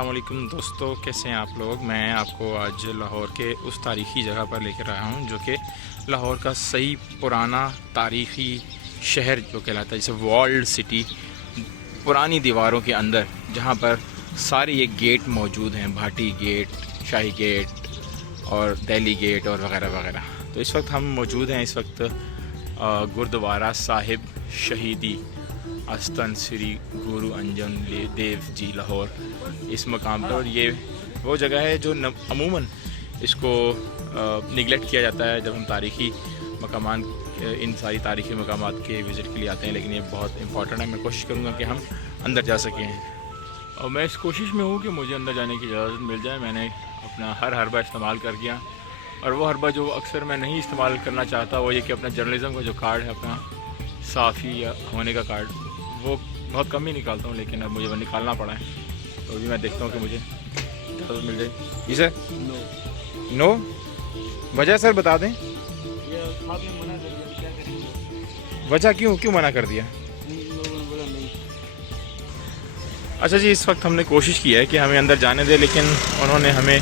अस्सलामुअलैकुम दोस्तों, कैसे हैं आप लोग। मैं आपको आज लाहौर के उस तारीख़ी जगह पर लेकर आया हूं जो कि लाहौर का सही पुराना तारीख़ी शहर जो कहलाता है, जैसे वॉल्ड सिटी, पुरानी दीवारों के अंदर, जहां पर सारे ये गेट मौजूद हैं, भाटी गेट, शाही गेट और दिल्ली गेट और वगैरह वगैरह। तो इस वक्त हम मौजूद हैं, इस वक्त गुरुद्वारा साहिब शहीदी आस्थान श्री गुरु अंजन देव जी लाहौर, इस मकाम पर। और ये वो जगह है जो अमूमन इसको निगलेक्ट किया जाता है जब हम तारीख़ी मकामान, इन सारी तारीख़ी मकामात के विज़िट के लिए आते हैं, लेकिन ये बहुत इंपॉर्टेंट है। मैं कोशिश करूँगा कि हम अंदर जा सकें, और मैं इस कोशिश में हूँ कि मुझे अंदर जाने की इजाज़त मिल जाए। मैंने अपना हर हरबा इस्तेमाल कर दिया, और वो हरबा जो अक्सर मैं नहीं इस्तेमाल करना चाहता वो ये कि अपना जर्नलिज़म का जो कार्ड है, अपना साफ़ी या होने का कार्ड, वो बहुत कम ही निकालता हूँ, लेकिन अब मुझे वो निकालना पड़ा है। तो अभी मैं देखता हूँ कि मुझे इजाज़त मिल जाए। जी सर। नो वजह सर बता दें, ये साहब ने मना कर दिया, क्या करेंगे? वजह क्यों मना कर दिया? लोगों ने बोला नहीं। अच्छा जी, इस वक्त हमने कोशिश की है कि हमें अंदर जाने दें, लेकिन उन्होंने हमें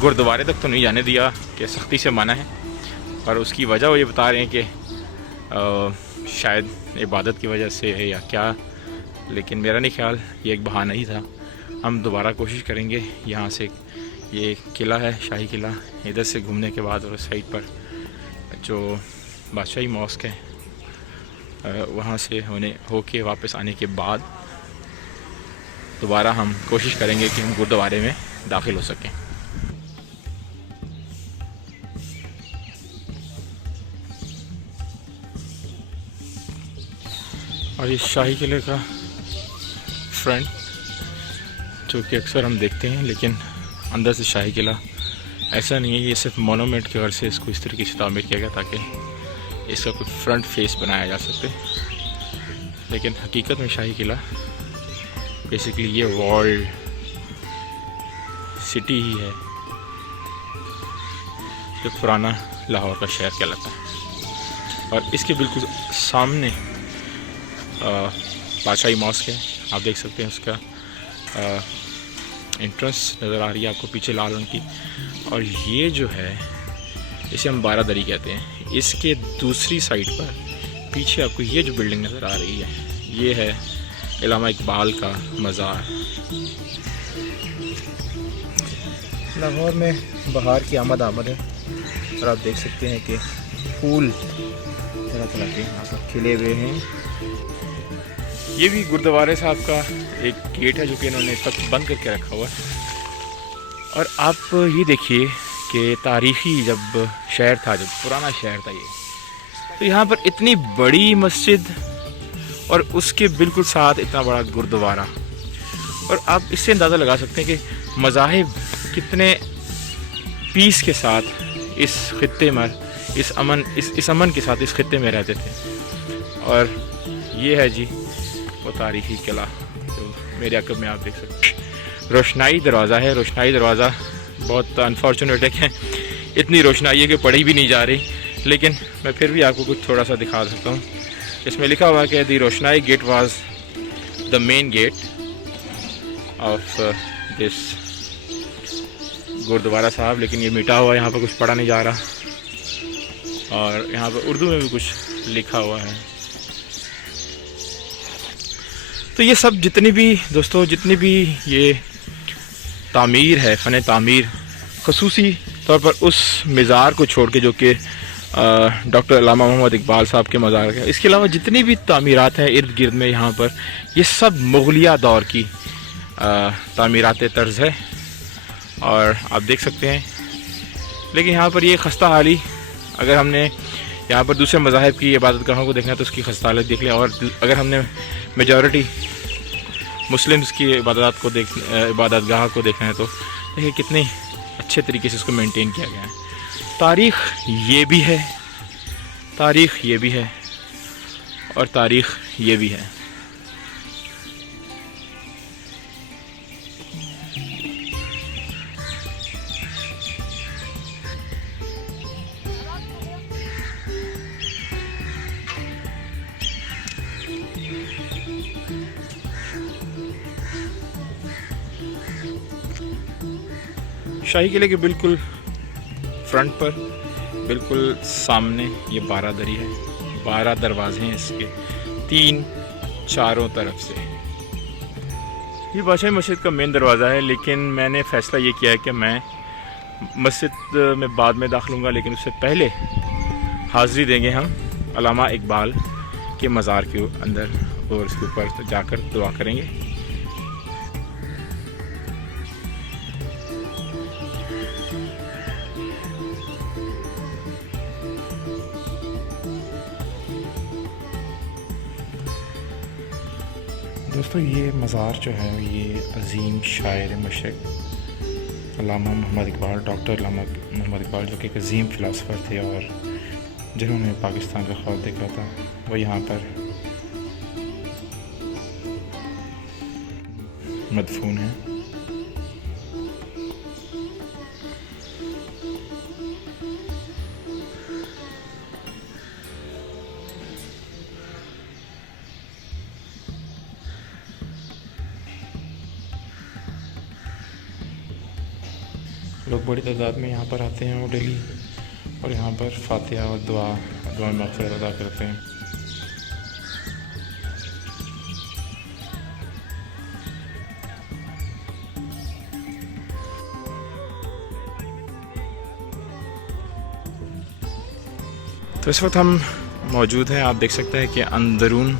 गुरुद्वारे तक तो नहीं जाने दिया, कि सख्ती से मना है। और उसकी वजह वो ये बता रहे हैं कि शायद इबादत की वजह से है या क्या, लेकिन मेरा नहीं ख्याल, ये एक बहाना ही था। हम दोबारा कोशिश करेंगे। यहाँ से ये किला है, शाही किला, इधर से घूमने के बाद, और साइड पर जो बादशाही मॉस्क है, वहाँ से होके वापस आने के बाद दोबारा हम कोशिश करेंगे कि हम गुरुद्वारे में दाखिल हो सकें। और इस शाही किले का फ्रंट, जो कि अक्सर हम देखते हैं, लेकिन अंदर से शाही किला ऐसा नहीं है। ये सिर्फ मोनूमेंट की वजह से इसको इस तरीके से तामीर किया गया ताकि इसका कोई फ्रंट फेस बनाया जा सके, लेकिन हकीकत में शाही किला बेसिकली ये वॉल्ड सिटी ही है, जो पुराना लाहौर का शहर कहलाता है। और इसके बिल्कुल सामने बादशाही मॉस्क है, आप देख सकते हैं। उसका एंट्रेंस नज़र आ रही है आपको पीछे लाल रंग की। और ये जो है, इसे हम बारादरी कहते हैं। इसके दूसरी साइड पर पीछे आपको ये जो बिल्डिंग नज़र आ रही है, ये है इलामा इकबाल का मज़ार। लाहौर में बहार की आमद है, और आप देख सकते हैं कि फूल तरह तरह के यहाँ पर खिले हुए हैं। ये भी गुरुद्वारे साहब का एक गेट है, जो कि इन्होंने इस वक्त बंद करके रखा हुआ है। और आप ये देखिए कि तारीख़ी जब शहर था, जब पुराना शहर था ये, तो यहाँ पर इतनी बड़ी मस्जिद और उसके बिल्कुल साथ इतना बड़ा गुरुद्वारा। और आप इससे अंदाज़ा लगा सकते हैं कि मज़ाहिब कितने पीस के साथ इस खित्ते में, इस अमन के साथ इस खित्ते में रहते थे। और ये है जी वो तारीख़ी किला, जो मेरे अक़ब में आप देख सकते हैं। रोशनाई दरवाज़ा है। रोशनाई दरवाज़ा बहुत अनफॉर्चुनेट है कि इतनी रोशनाई है कि पढ़ी भी नहीं जा रही, लेकिन मैं फिर भी आपको कुछ थोड़ा सा दिखा सकता हूँ। इसमें लिखा हुआ है कि the Roshnai gate was the main gate of this gurdwara Sahib, लेकिन ये मिटा हुआ है, यहाँ पर कुछ पढ़ा नहीं जा रहा। और यहाँ पर उर्दू में भी कुछ लिखा हुआ है। तो ये सब जितनी भी दोस्तों, जितनी भी ये तामीर है, फ़न तामीर, ख़ुसूसी तौर पर उस मज़ार को छोड़ के, जो कि डॉक्टर अल्लामा मोहम्मद इकबाल साहब के मज़ार है, इसके अलावा जितनी भी तामीरात हैं इर्द गिर्द में यहाँ पर, ये सब मुग़लिया दौर की तामीरात तर्ज़ है। और आप देख सकते हैं, लेकिन यहाँ पर ये खस्ता हाली, अगर हमने यहाँ पर दूसरे मज़ाहिब की इबादतगाहों को देखना है तो उसकी खस्ता हालत देख लें, और अगर हमने मेजॉरिटी मुस्लिम्स की इबादतगाह को देखना है तो देखिए कितने अच्छे तरीके से इसको मेंटेन किया गया है। तारीख़ ये भी है, तारीख़ ये भी है, और तारीख़ ये भी है। शाही किले के बिल्कुल फ्रंट पर, बिल्कुल सामने ये बारादरी है। 12 दरवाजे हैं इसके, 3 चारों तरफ से। ये बादशाही मस्जिद का मेन दरवाज़ा है, लेकिन मैंने फ़ैसला ये किया है कि मैं मस्जिद में बाद में दाखिल होऊंगा, लेकिन उससे पहले हाज़री देंगे हम अल्लामा इकबाल के मज़ार के अंदर और उसके ऊपर जाकर दुआ करेंगे। दोस्तों, ये मज़ार जो है ये अज़ीम शायर मशरक़ अल्लामा मोहम्मद इकबाल, डॉक्टर अल्लामा मोहम्मद इकबाल, जो कि एक अज़ीम फ़िलासफ़र थे और जिन्होंने पाकिस्तान का ख्वाब देखा था, वो यहाँ पर मदफून है। लोग बड़ी तादाद में यहाँ पर आते हैं और डेली, और यहाँ पर फातिहा और दुआ मग़फ़िरत अदा करते हैं। तो इस वक्त हम मौजूद हैं, आप देख सकते हैं कि अंदरून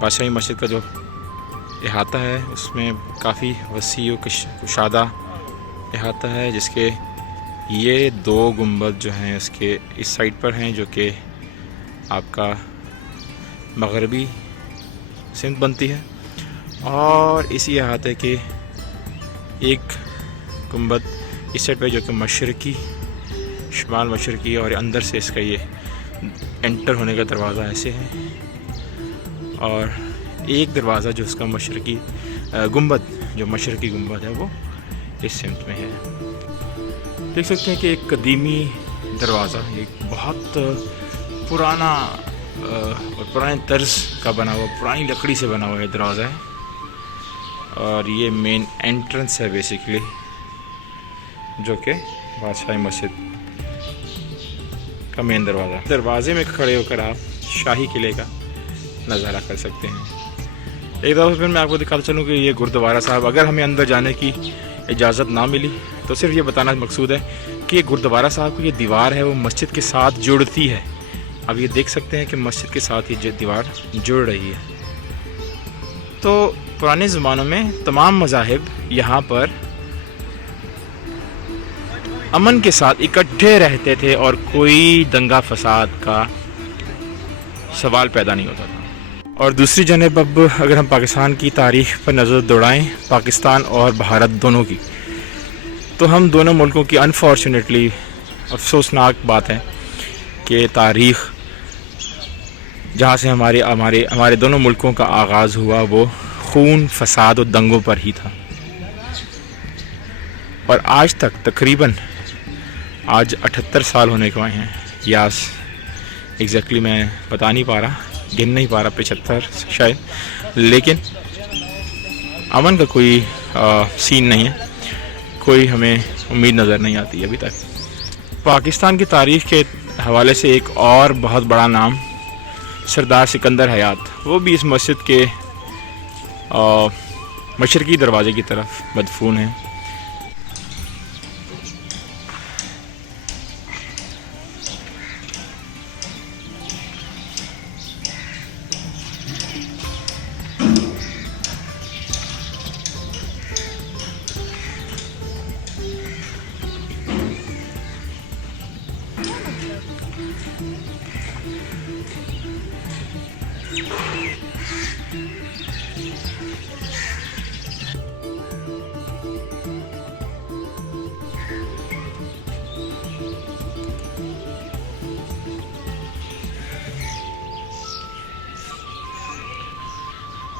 बादशाही मस्जिद का जो अहाता है उसमें काफ़ी वसी व कुशादा अहाता है, जिसके ये 2 गुंबद जो हैं इसके इस साइड पर हैं, जो कि आपका मगरबी सिंध बनती है, और इसी अहाते के एक गुंबद इस साइड पर जो कि मशरकी, शुमाल मशरकी, और अंदर से इसका ये एंटर होने का दरवाज़ा ऐसे है, और एक दरवाज़ा जो उसका मशरकी गुंबद, जो मशरकी गुंबद है वो इस सिमत में है। देख सकते हैं कि एक कदीमी दरवाज़ा, एक बहुत पुराना और पुराने तर्ज का बना हुआ, पुरानी लकड़ी से बना हुआ है दरवाज़ा है, और ये मेन एंट्रेंस है बेसिकली, जो कि बादशाही मस्जिद का मेन दरवाज़े में खड़े होकर आप शाही किले का नज़ारा कर सकते हैं। एक दफ़ा फिर मैं आपको दिखाता चलूँ कि ये गुरुद्वारा साहब, अगर हमें अंदर जाने की इजाज़त ना मिली तो सिर्फ ये बताना मकसूद है कि ये गुरुद्वारा साहब की ये दीवार है वो मस्जिद के साथ जुड़ती है। अब ये देख सकते हैं कि मस्जिद के साथ ये दीवार जुड़ रही है। तो पुराने ज़मानों में तमाम मज़ाहिब यहाँ पर अमन के साथ इकट्ठे रहते थे और कोई दंगा फसाद का सवाल पैदा नहीं होता था। और दूसरी जानब अब अगर हम पाकिस्तान की तारीख़ पर नज़र दौड़ाएं, पाकिस्तान और भारत दोनों की, तो हम दोनों मुल्कों की अनफॉर्चुनेटली अफसोसनाक बात है कि तारीख़ जहाँ से हमारे दोनों मुल्कों का आगाज़ हुआ वो खून, फसाद और दंगों पर ही था, और आज तक तकरीबन आज 78 साल होने को आए हैं। यास एग्जैक्टली मैं बता नहीं पा रहा, गिन नहीं पा रहा, 75 शायद, लेकिन अमन का कोई सीन नहीं है, कोई हमें उम्मीद नज़र नहीं आती अभी तक। पाकिस्तान की तारीख़ के हवाले से एक और बहुत बड़ा नाम सरदार सिकंदर हयात, वो भी इस मस्जिद के मशरकी दरवाज़े की तरफ मदफून है।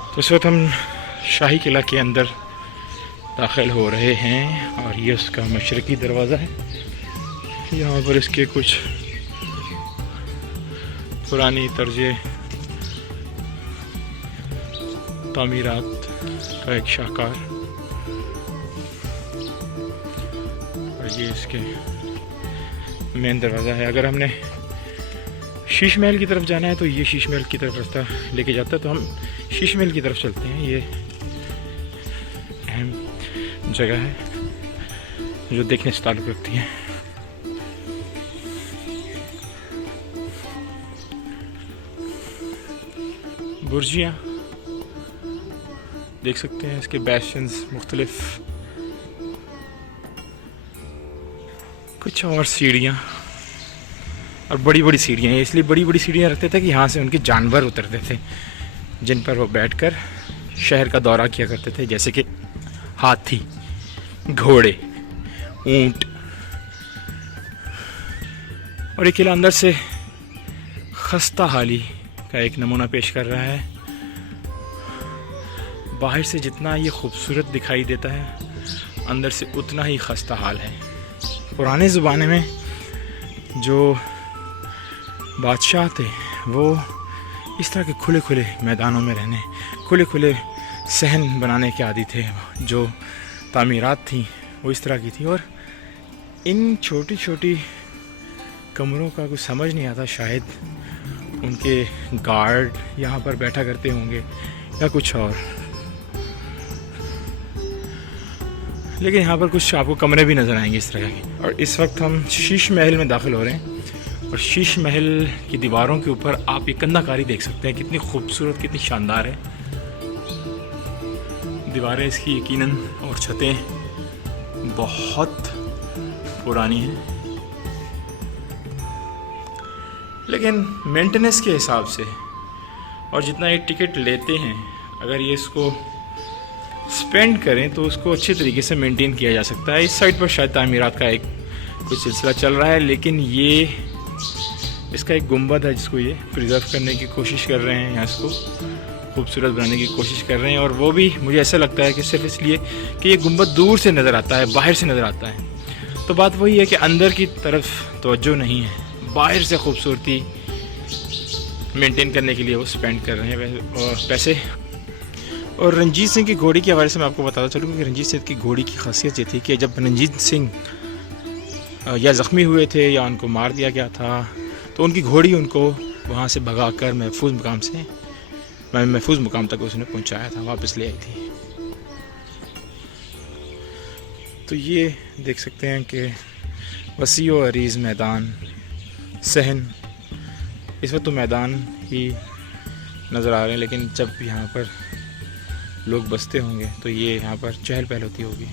तो इस वक्त हम शाही किला के अंदर दाखिल हो रहे हैं और ये उसका मशरकी दरवाज़ा है। यहाँ पर इसके कुछ पुरानी तर्ज तामीरात का एक शाहकार और ये इसके मेन दरवाज़ा है। अगर हमने शीश महल की तरफ जाना है तो ये शीश महल की तरफ रास्ता लेके जाता है, तो हम शीश महल की तरफ चलते हैं। ये अहम जगह है जो देखने से ताल्लुक़ रखती है। बुर्जियाँ देख सकते हैं, इसके बैशंस मुख्तलिफ, कुछ और सीढ़ियाँ, और बड़ी बड़ी सीढ़ियाँ हैं। इसलिए बड़ी बड़ी सीढ़ियाँ रखते थे कि यहाँ से उनके जानवर उतरते थे जिन पर वो बैठकर शहर का दौरा किया करते थे, जैसे कि हाथी, घोड़े, ऊंट। और ये किला अंदर से खस्ता हाली का एक नमूना पेश कर रहा है। बाहर से जितना ये खूबसूरत दिखाई देता है, अंदर से उतना ही खस्ता हाल है। पुराने ज़माने में जो बादशाह थे वो इस तरह के खुले खुले मैदानों में रहने, खुले खुले सहन बनाने के आदी थे। जो तामीरात थी वो इस तरह की थी, और इन छोटी छोटी कमरों का कुछ समझ नहीं आता। शायद उनके गार्ड यहाँ पर बैठा करते होंगे या कुछ और, लेकिन यहाँ पर कुछ आपको कमरे भी नज़र आएंगे इस तरह के। और इस वक्त हम शीश महल में दाखिल हो रहे हैं, और शीश महल की दीवारों के ऊपर आप ये कन्नाकारी देख सकते हैं, कितनी खूबसूरत, कितनी शानदार है दीवारें इसकी यकीनन, और छतें बहुत पुरानी हैं। लेकिन मेंटेनेंस के हिसाब से और जितना ये टिकट लेते हैं, अगर ये इसको स्पेंड करें तो उसको अच्छे तरीके से मेंटेन किया जा सकता है। इस साइड पर शायद तामीरात का एक कुछ सिलसिला चल रहा है, लेकिन ये इसका एक गुंबद है जिसको ये प्रिजर्व करने की कोशिश कर रहे हैं, या इसको खूबसूरत बनाने की कोशिश कर रहे हैं। और वो भी मुझे ऐसा लगता है कि सिर्फ इसलिए कि ये गुंबद दूर से नज़र आता है, बाहर से नज़र आता है। तो बात वही है कि अंदर की तरफ तवज्जो नहीं है, बाहर से खूबसूरती मेंटेन करने के लिए वो स्पेंड कर रहे हैं पैसे। और रंजीत सिंह की घोड़ी के हवाले से मैं आपको बताता चलूँ कि रंजीत सिंह की घोड़ी की खासियत ये थी कि जब रंजीत सिंह या ज़ख्मी हुए थे या उनको मार दिया गया था, तो उनकी घोड़ी उनको वहाँ से भगाकर महफूज मुकाम तक उसने पहुँचाया था, वापस ले आई थी। तो ये देख सकते हैं कि वसी व अरीज़ मैदान सहन, इस वक्त तो मैदान ही नज़र आ रहे हैं, लेकिन जब यहाँ पर लोग बसते होंगे तो ये यहाँ पर चहल पहल होती होगी।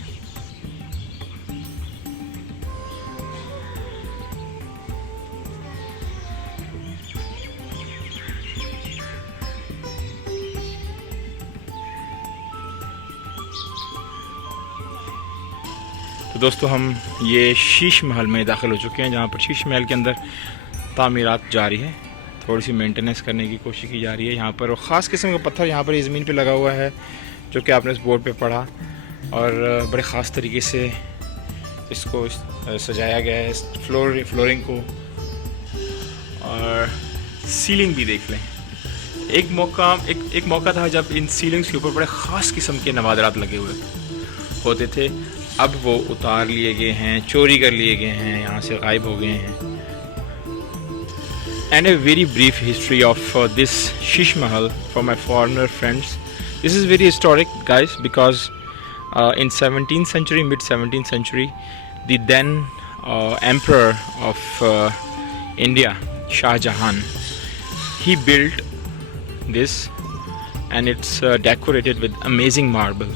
तो दोस्तों, हम ये शीश महल में दाखिल हो चुके हैं, जहाँ पर शीश महल के अंदर तामीरात जारी है, थोड़ी सी मेंटेनेंस करने की कोशिश की जा रही है यहाँ पर। और ख़ास किस्म का पत्थर यहाँ पर ज़मीन पे लगा हुआ है, जो कि आपने इस बोर्ड पे पढ़ा, और बड़े ख़ास तरीके से इसको सजाया गया है, फ्लोरिंग को। और सीलिंग भी देख लें, एक मौका था जब इन सीलिंग्स के ऊपर बड़े ख़ास किस्म के नवादरात लगे हुए होते थे। अब वो उतार लिए गए हैं, चोरी कर लिए गए हैं, यहाँ से गायब हो गए हैं। And a very brief history of this Shish Mahal for my foreigner friends. This is very historic, guys, because in 17th century, mid 17th century, the then emperor of India, Shah Jahan, he built this, and it's decorated with amazing marble,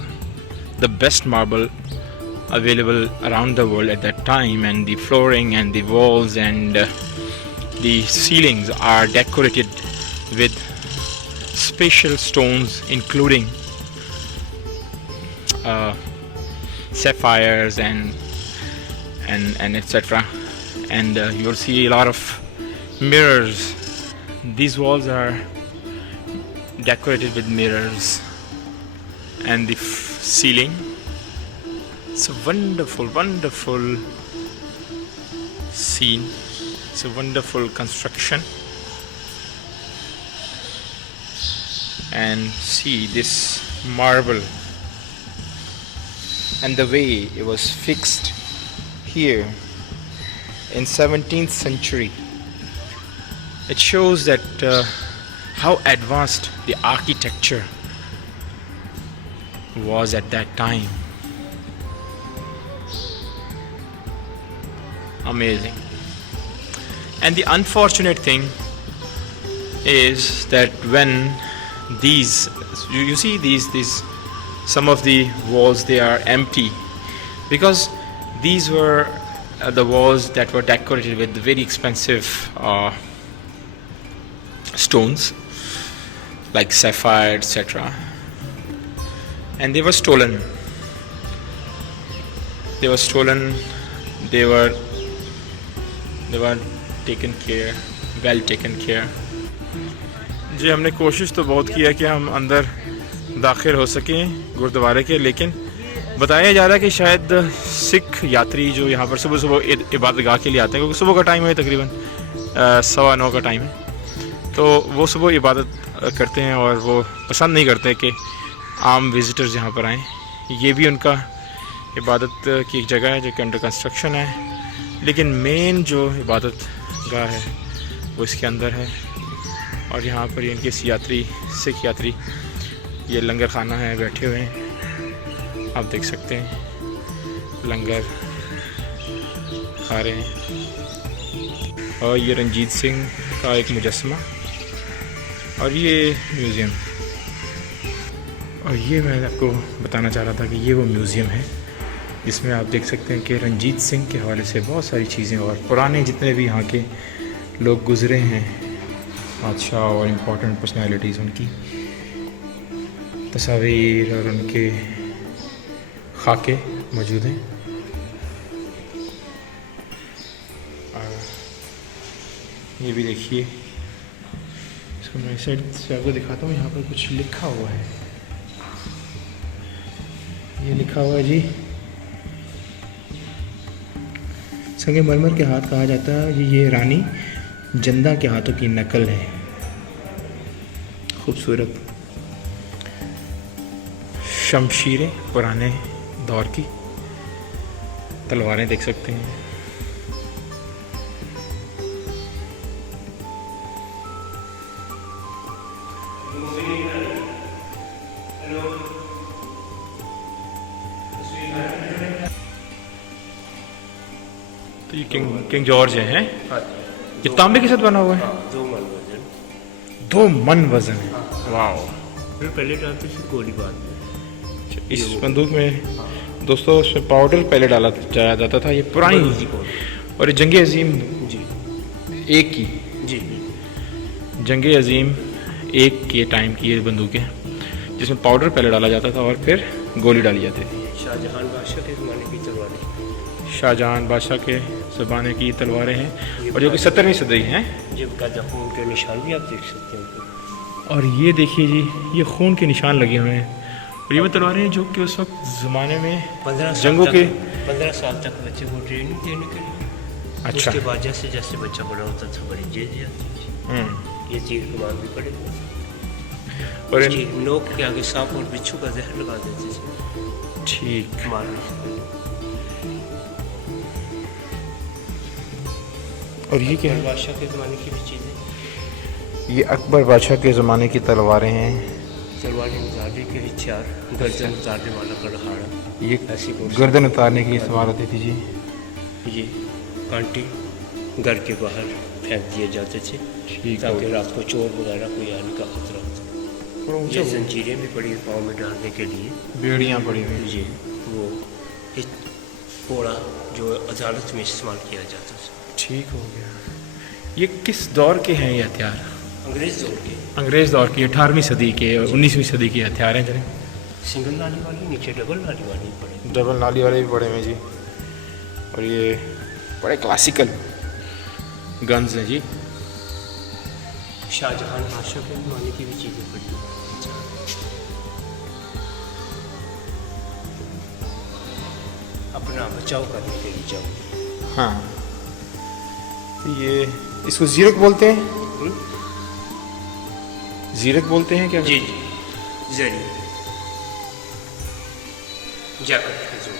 the best marble available around the world at that time. And the flooring and the walls and the ceilings are decorated with special stones, including sapphires and etc. And you'll see a lot of mirrors. These walls are decorated with mirrors, and the ceiling. It's a wonderful scene. It's a wonderful construction. And see this marble and the way it was fixed here in 17th century. It shows that how advanced the architecture was at that time. Amazing. And the unfortunate thing is that when these, you see these some of the walls, they are empty because these were the walls that were decorated with very expensive stones like sapphire, etc., and they were stolen. They were taken care, well taken care. जी हमने कोशिश तो बहुत किया कि हम अंदर दाखिल हो सकें गुरुद्वारे के, लेकिन बताया जा रहा है कि शायद सिख यात्री जो यहाँ पर सुबह सुबह इबादतगाह के लिए आते हैं, क्योंकि सुबह का टाइम है तकरीबन 9:15 का टाइम है, तो वो सुबह इबादत करते हैं और वो पसंद नहीं करते कि आम विज़िटर्स यहाँ पर आएँ। ये भी उनका इबादत की एक जगह है जो कि अंडर कंस्ट्रक्शन है, लेकिन मेन जो इबादत गाह है वो इसके अंदर है। और यहाँ पर इनके सिख यात्री ये लंगर खाना है, बैठे हुए हैं, आप देख सकते हैं लंगर खा रहे हैं। और ये रंजीत सिंह का एक मुजस्समा और ये म्यूज़ियम। और ये मैं आपको बताना चाह रहा था कि ये वो म्यूज़ियम है जिसमें आप देख सकते हैं कि रंजीत सिंह के हवाले से बहुत सारी चीज़ें और पुराने जितने भी यहाँ के लोग गुज़रे हैं, बादशाह और इम्पोर्टेंट पर्सनालिटीज़, उनकी तस्वीर और उनके खाके मौजूद हैं। और ये भी देखिए, इसको मैं इस साइड से आपको दिखाता हूँ। यहाँ पर कुछ लिखा हुआ है, ये लिखा हुआ है जी, संगमरमर के हाथ कहा जाता है। ये रानी जंदा के हाथों की नकल है। खूबसूरत शमशीरें, पुराने दौर की तलवारें देख सकते हैं। तो ये किंग जॉर्ज है। ये तांबे के साथ बना हुआ है। 2 मन वजन है। वाह। फिर पहले डालते थे गोली बाद में। इस बंदूक में दोस्तों उसमें पाउडर पहले डाला जाता था। ये पुरानी और ये जंग अजीम जी एक की जी जंग अजीम एक के टाइम की ये बंदूकें, जिसमें पाउडर पहले डाला जाता था और फिर गोली डाली जाती थी। शाहजहान बादशाह के ज़माने की तलवारें। शाहजहां बादशाह के ज़माने की तलवारें हैं और जो कि 17वीं सदी हैं। जिनका खून के निशान भी आप देख सकते हैं। और ये देखिए जी, ये खून के निशान लगे हुए हैं। और ये वो तलवारें हैं जो कि उस वक्त ज़माने में 15 जंगों के 15 साल तक बच्चे को ट्रेनिंग देने के लिए। अच्छा। उसके बाद जैसे जैसे बच्चा बड़ा होता था बड़ी जेल जाती थी। ये तीर कमान भी पड़े और उसकी नोक के आगे सांप और बिच्छू का जहर लगा देते थे। ठीक। मारने से। और ये क्या है? बादशाह के ज़माने की भी चीज़ें। ये अकबर बादशाह के ज़माने की तलवारें हैं। तलवारें उतारने के हथियार, गर्दन उतारने वाला कड़हाड़ा। ये ऐसी गर्दन उतारने की इस्तेमाल होती थी जी। ये कांटे घर के बाहर फेंक दिए जाते थे ठीक ताकि रात को चोर वगैरह कोई आने का खतरा होता। ये जंजीरें भी पड़ी पाँव में डालने के लिए। बेड़ियाँ पड़ी हुई जी वो एक कोड़ा जो अदालत में इस्तेमाल किया जाता था। ठीक हो गया। ये किस दौर के हैं ये हथियार? अंग्रेज़ दौर के। अंग्रेज़ दौर की 18वीं सदी के और 19वीं सदी के हथियार हैं। जरा सिंगल नाली वाली, नीचे डबल नाली वाली पड़े। डबल नाली वाले भी पड़े हुए जी। और ये बड़े क्लासिकल गन्स हैं जी। शाहजहां बादशाह के ज़माने की भी चीज़ें पड़ी। अपना बचाव करने के लिए जाओ। हाँ, तो ये इसको जीरक बोलते हैं। जीरक बोलते हैं क्या? जी जी जरी जैकेट के जोड़।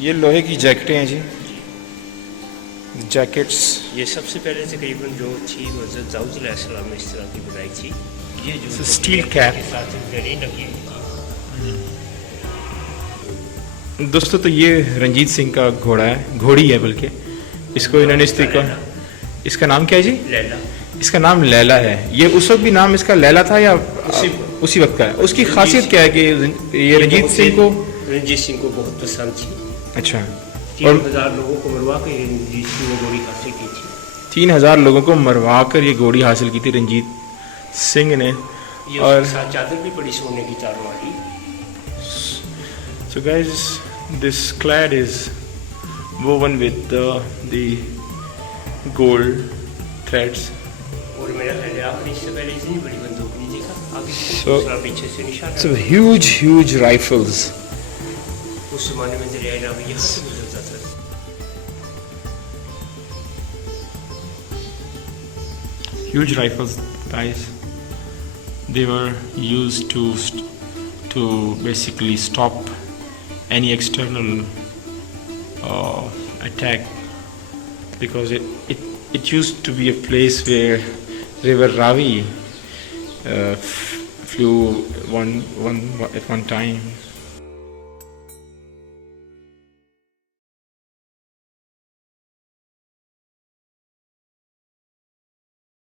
ये लोहे की जैकेटें हैं जी, जैकेट्स। ये सबसे पहले तकरीबन जो थी वो दाऊद अलैहिस्सलाम ने इस तरह की बनाई थी। ये जो स्टील कैप के साथ गरी लगी हुई थी। दोस्तों, तो ये रंजीत सिंह का घोड़ा है, घोड़ी है बल्कि। इसको इन्होंने इस तरीका, इसका नाम क्या है जी? लैला। इसका नाम लैला है। ये उस वक्त भी नाम इसका लैला था या उसी वक्त का है? उसकी खासियत क्या है कि ये रंजीत सिंह को बहुत पसंद थी। अच्छा, 3000 लोगों को मरवा के रंजीत सिंह ने घोड़ी हासिल की थी। 3000 लोगों को मरवा कर ये घोड़ी हासिल की थी रंजीत सिंह ने। ये और उसके साथ चादर भी बड़ी सोने की तारों वाली। so guys, this clad is woven with the gold threads. और मेरा ख्याल है आपने इससे पहले इतनी बड़ी बंदूक नहीं देखा। आगे So- दूसरा पीछे से निशान। So huge rifles. उस जमाने में दरिया रावी यहाँ से गुजरता था। Huge rifles, guys. They were used to basically stop any external attack, because it used to be a place where River Ravi flew at one time.